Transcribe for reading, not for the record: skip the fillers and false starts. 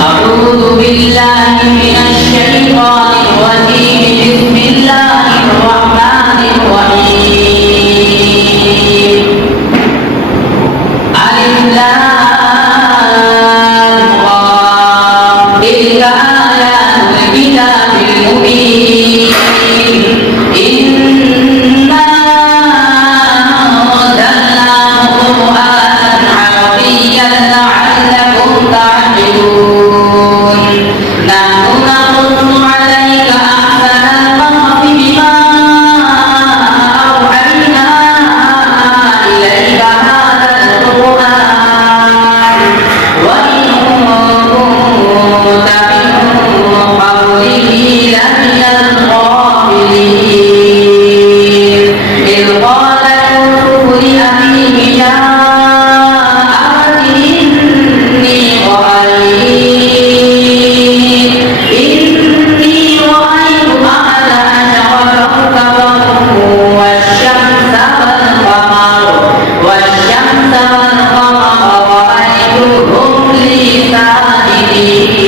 أعوذ بالله من الشيطان الرجيم. بسم الله الرحمن الرحيم. ألف لام را. تلك آيات الكتاب المبين. إنا أنزلناه قرآنا عربيا لعلكم تعقلون. نحن نقص عليك أحسن القصص بما أوحينا إليك هذا القرآن وإن كنت من قبله لمن الغافلين. إذ قال يوسف لأبيه يا أبت إني رأيت أحد عشر كوكبا والشمس والقمر رأيتهم لي ساجدين.